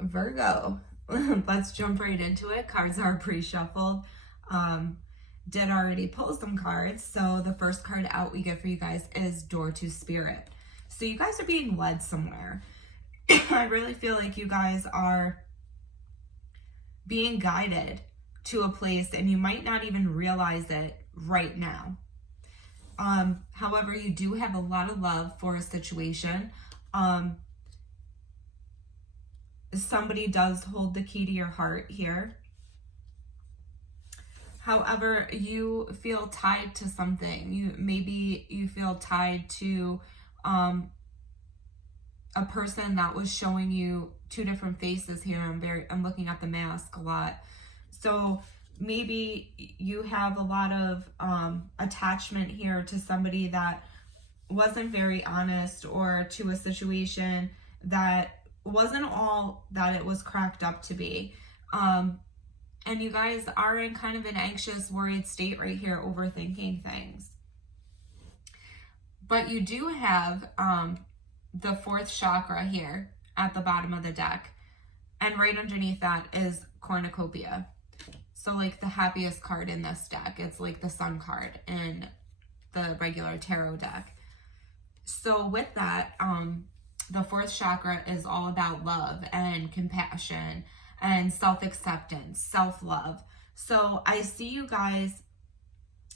Virgo. Let's jump right into it. Cards are pre-shuffled. Did already pull some cards. So the first card out we get for you guys is Door to Spirit. So you guys are being led somewhere. I really feel like you guys are being guided to a place and you might not even realize it right now. However, you do have a lot of love for a situation. Somebody does hold the key to your heart here. However, you feel tied to something. Maybe you feel tied to a person that was showing you two different faces here. I'm looking at the mask a lot. So maybe you have a lot of attachment here to somebody that wasn't very honest, or to a situation that wasn't all that it was cracked up to be. And you guys are in kind of an anxious, worried state right here, overthinking things. But you do have the fourth chakra here at the bottom of the deck. And right underneath that is cornucopia. So like the happiest card in this deck. It's like the sun card in the regular tarot deck. So with that, the fourth chakra is all about love and compassion and self-acceptance, self-love. So I see you guys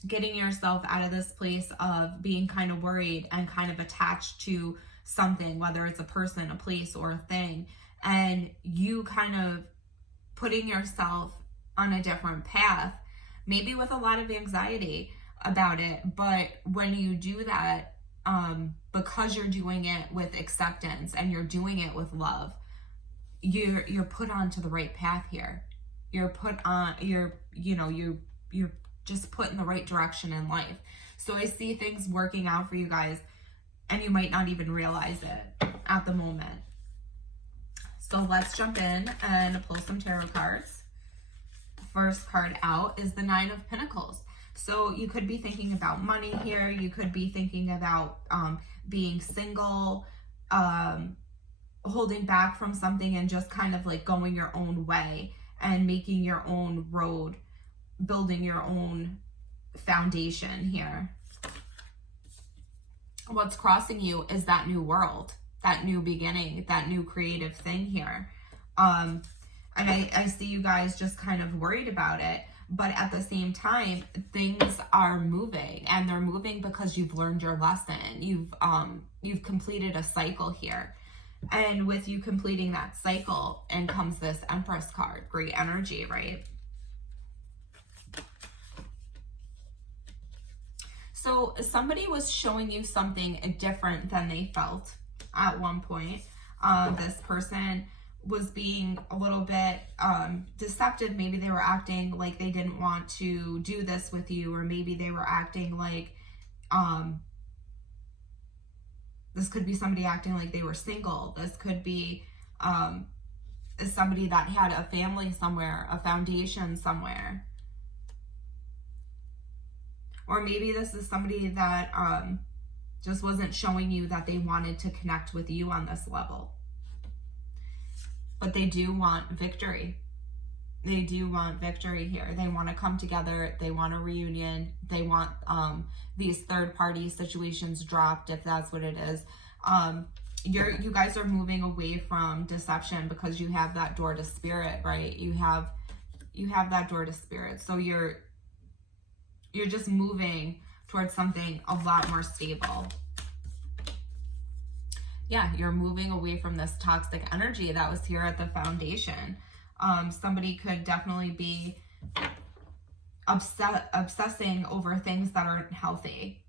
getting yourself out of this place of being kind of worried and kind of attached to something, whether it's a person, a place, or a thing, and you kind of putting yourself on a different path, maybe with a lot of anxiety about it. But when you do that, because you're doing it with acceptance and you're doing it with love, you're put onto the right path here. You're put on, you're just put in the right direction in life. So I see things working out for you guys and you might not even realize it at the moment. So let's jump in and pull some tarot cards. First card out is the Nine of Pentacles. So you could be thinking about money here. You could be thinking about being single, holding back from something and just kind of like going your own way and making your own road, building your own foundation here. What's crossing you is that new world, that new beginning, that new creative thing here. And I see you guys just kind of worried about it, but at the same time, things are moving, and they're moving because you've learned your lesson. You've completed a cycle here. And with you completing that cycle, and comes this Empress card, great energy, right? So somebody was showing you something different than they felt at one point. This person was being a little bit deceptive. Maybe they were acting like they didn't want to do this with you, or maybe they were acting like, this could be somebody acting like they were single. This could be somebody that had a family somewhere, a foundation somewhere. Or maybe this is somebody that just wasn't showing you that they wanted to connect with you on this level. But they do want victory. They do want victory here. They want to come together. They want a reunion. They want these third-party situations dropped, if that's what it is. You guys are moving away from deception because you have that door to spirit, right? You have that door to spirit. So you're just moving towards something a lot more stable. Yeah, you're moving away from this toxic energy that was here at the foundation. Somebody could definitely be obsessing over things that aren't healthy.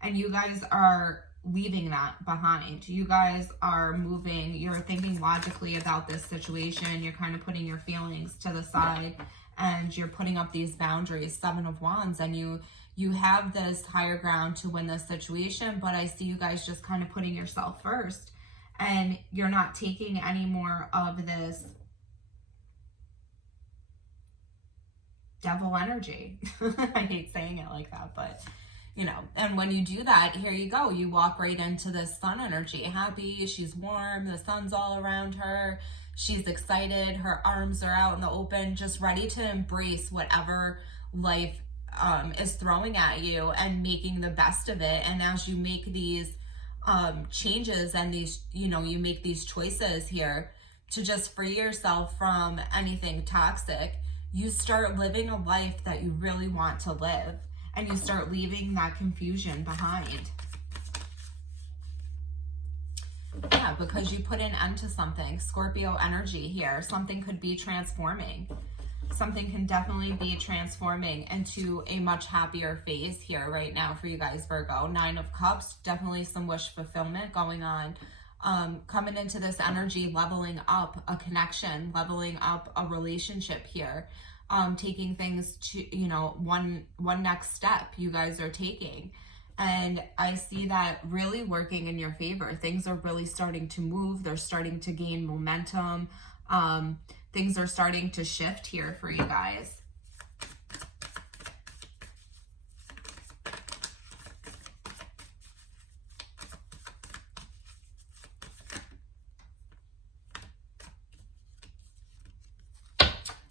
And you guys are leaving that behind. You guys are moving, you're thinking logically about this situation. You're kind of putting your feelings to the side and you're putting up these boundaries. Seven of Wands, and you have this higher ground to win this situation, but I see you guys just kind of putting yourself first, and you're not taking any more of this devil energy. I hate saying it like that, but you know, and when you do that, here you go, you walk right into this sun energy. Happy, she's warm, the sun's all around her, She's excited. Her arms are out in the open, just ready to embrace whatever life is throwing at you and making the best of it. And as you make these changes and these, you know, you make these choices here to just free yourself from anything toxic, you start living a life that you really want to live, and you start leaving that confusion behind. Yeah, because you put an end to something. Scorpio energy here. Something could be transforming. Something can definitely be transforming into a much happier phase here right now for you guys, Virgo. 9 of Cups, definitely some wish fulfillment going on. Coming into this energy, leveling up a connection, leveling up a relationship here. Taking things to, you know, one next step you guys are taking. And I see that really working in your favor. Things are really starting to move. They're starting to gain momentum. Things are starting to shift here for you guys.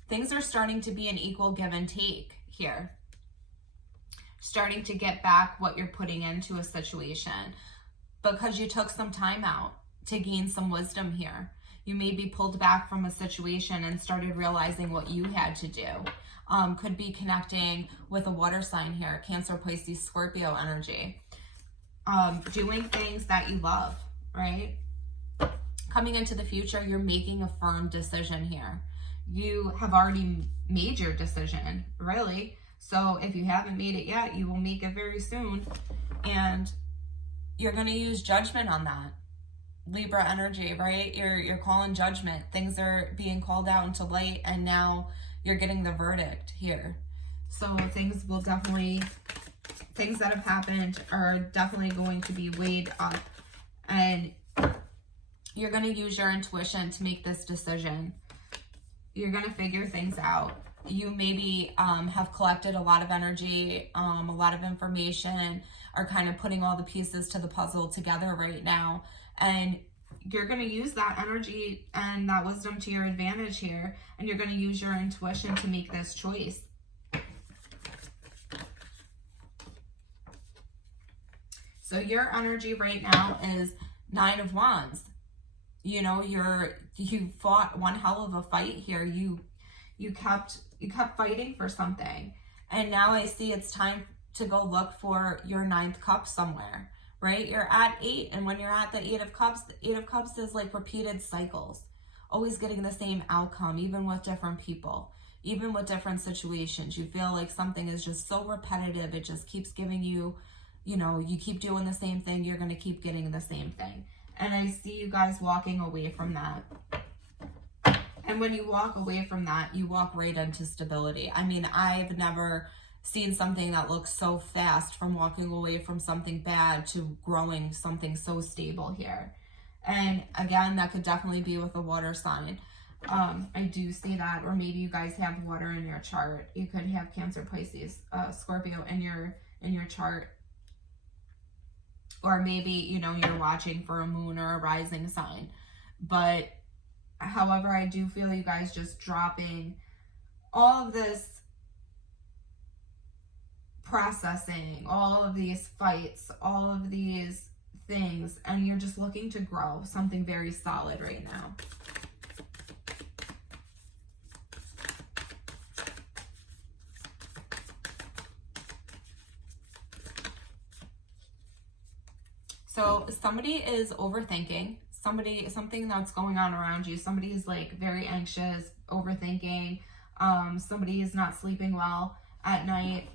Things are starting to be an equal give and take here. Starting to get back what you're putting into a situation because you took some time out to gain some wisdom here. You may be pulled back from a situation and started realizing what you had to do. Could be connecting with a water sign here, Cancer, Pisces, Scorpio energy. Doing things that you love, right? Coming into the future, you're making a firm decision here. You have already made your decision, really. So if you haven't made it yet, you will make it very soon. And you're going to use judgment on that. Libra energy, right? You're calling judgment. Things are being called out into light, and now you're getting the verdict here. So things will definitely, things that have happened are definitely going to be weighed up. And you're going to use your intuition to make this decision. You're going to figure things out. You maybe have collected a lot of energy, a lot of information, are kind of putting all the pieces to the puzzle together right now. And you're going to use that energy and that wisdom to your advantage here. And you're going to use your intuition to make this choice. So your energy right now is 9 of Wands. You know, you fought one hell of a fight here. You kept fighting for something. And now I see it's time to go look for your 9th cup somewhere, right? You're at 8, and when you're at the 8 of Cups, the 8 of Cups is like repeated cycles, always getting the same outcome, even with different people, even with different situations. You feel like something is just so repetitive. It just keeps giving you, you know, you keep doing the same thing, you're going to keep getting the same thing. And I see you guys walking away from that. And when you walk away from that, you walk right into stability. I mean, I've never seen something that looks so fast from walking away from something bad to growing something so stable here. And again, that could definitely be with a water sign. I do see that, or maybe you guys have water in your chart. You could have Cancer, Pisces, Scorpio in your chart. Or maybe, you know, you're watching for a moon or a rising sign. But however, I do feel you guys just dropping all of this processing, all of these fights, all of these things, and you're just looking to grow something very solid right now. So somebody is overthinking, something that's going on around you. Somebody is like very anxious, overthinking. Somebody is not sleeping well at night,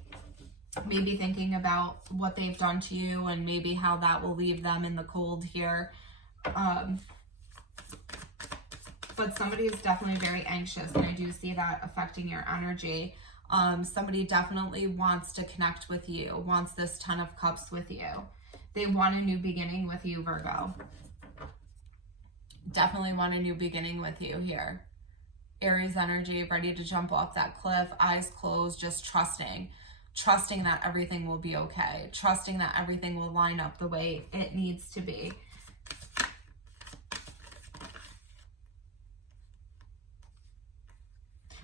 maybe thinking about what they've done to you and maybe how that will leave them in the cold here. But somebody is definitely very anxious, and I do see that affecting your energy. Somebody definitely wants to connect with you, wants this 10 of Cups with you. They want a new beginning with you, Virgo. Definitely want a new beginning with you here. Aries energy, ready to jump off that cliff, eyes closed, just trusting that everything will be okay, trusting that everything will line up the way it needs to be.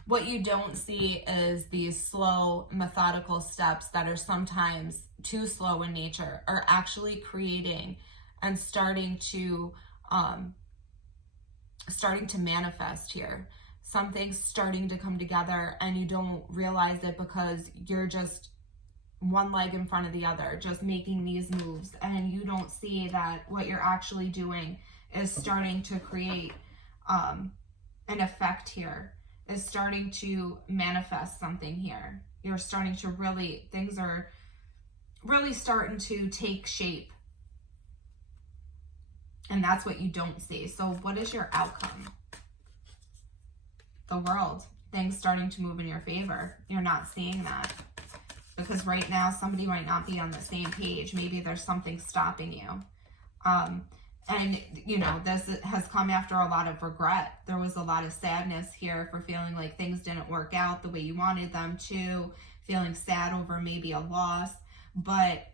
What you don't see is these slow, methodical steps that are sometimes too slow in nature are actually creating and starting to manifest here. Something's starting to come together and you don't realize it because you're just one leg in front of the other, just making these moves, and you don't see that what you're actually doing is starting to create an effect here, is starting to manifest something here. You're starting to really, things are really starting to take shape. And that's what you don't see. So what is your outcome? The World. Things starting to move in your favor. You're not seeing that. Because right now, somebody might not be on the same page. Maybe there's something stopping you. And, you know, this has come after a lot of regret. There was a lot of sadness here for feeling like things didn't work out the way you wanted them to, feeling sad over maybe a loss. But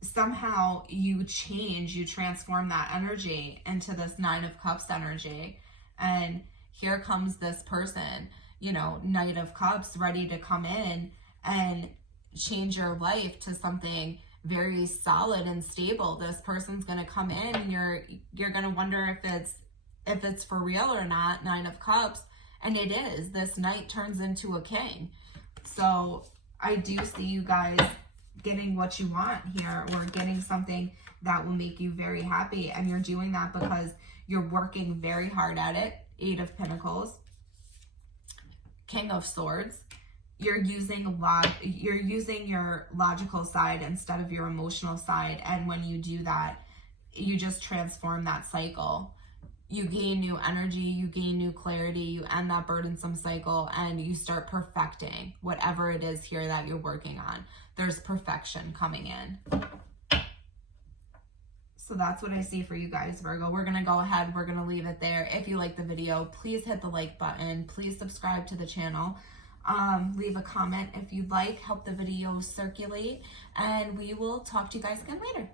somehow you change, you transform that energy into this Nine of Cups energy. And here comes this person, you know, Knight of Cups, ready to come in and change your life to something very solid and stable. This person's going to come in and you're going to wonder if it's for real or not. Nine of Cups, and it is. This knight turns into a king. So I do see you guys getting what you want here, or getting something that will make you very happy, and you're doing that because you're working very hard at it. Eight of Pentacles, King of Swords. You're using your logical side instead of your emotional side, and when you do that, you just transform that cycle. You gain new energy, you gain new clarity, you end that burdensome cycle, and you start perfecting whatever it is here that you're working on. There's perfection coming in. So that's what I see for you guys, Virgo. We're going to go ahead. We're going to leave it there. If you like the video, please hit the like button. Please subscribe to the channel. Leave a comment if you'd like. Help the video circulate. And we will talk to you guys again later.